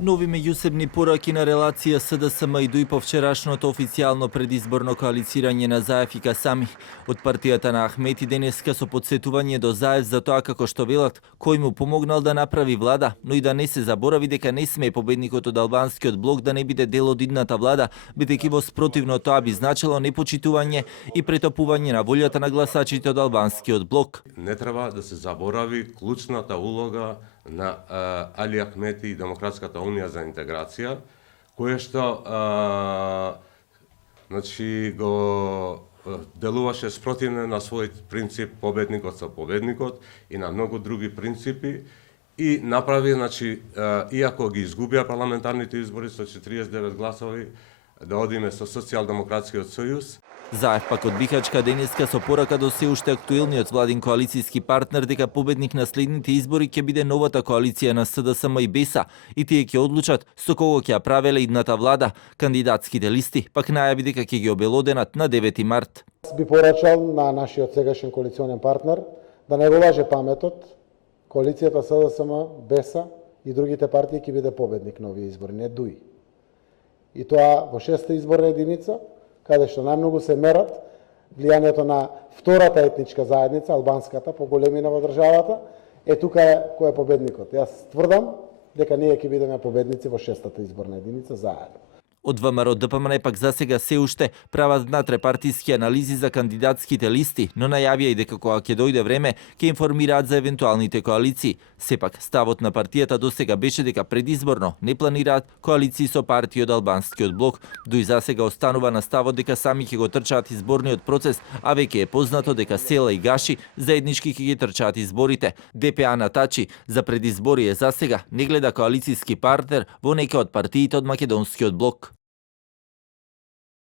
Нови меѓусебни пораки на релација СДСМ и ДУИ по вчерашното официјално предизборно коалицирање на Заев и Касами. Од партијата на Ахмети денеска со подсетување до Заев за тоа како што велат кој му помогнал да направи влада, но и да не се заборави дека не сме победникот од албанскиот блок да не биде дел од идната влада, бидејќи во спротивно тоа би значило непочитување и претопување на волјата на гласачите од албанскиот блок. Не треба да се заборави клучната улога на Али Ахмети и Демократската унија за интеграција, која што го делуваше спротивно на својот принцип победникот со победникот и на многу други принципи и направи, иако ги изгубија парламентарните избори со 49 гласови, да одиме со Социјалдемократскиот сојуз. Заев пак од Бихачка денеска со порака до се уште актуелниот владин коалицијски партнер дека победник на следните избори ќе биде новата коалиција на СДСМ и БЕСА и тие ќе одлучат со кого ќе ја правеле идната влада. Кандидатските листи пак најави дека ќе ги обелоденат на 9 март. Би порачал на нашиот сегашен коалиционен партнер да не го лаже паметот. Коалицијата СДСМ, БЕСА и другите партии ќе биде победник на овие избори, не ДУИ. И тоа во 6-та изборна единица, каде што најмногу се мерат влијанието на втората етничка заедница, албанската, по големина во државата, тука е кој е победникот. Јас тврдам дека ние ќе бидеме победници во 6-та изборна единица заедно. Од ВМРО ДПМН пак засега се уште прават натрепартиски анализи за кандидатските листи, но најавија и дека кога ќе дојде време, ќе информираат за евентуалните коалиции. Сепак, ставот на партијата досега беше дека предизборно не планираат коалиции со партии од албанскиот блок. ДУИ засега останува на ставот дека сами ќе го трчаат изборниот процес, а веќе е познато дека Села и Гаши заеднички ќе ги трчаат изборите. ДПА Натачи за предизборие засега не гледа коалицијски партнер во нека од партиите од македонскиот блок.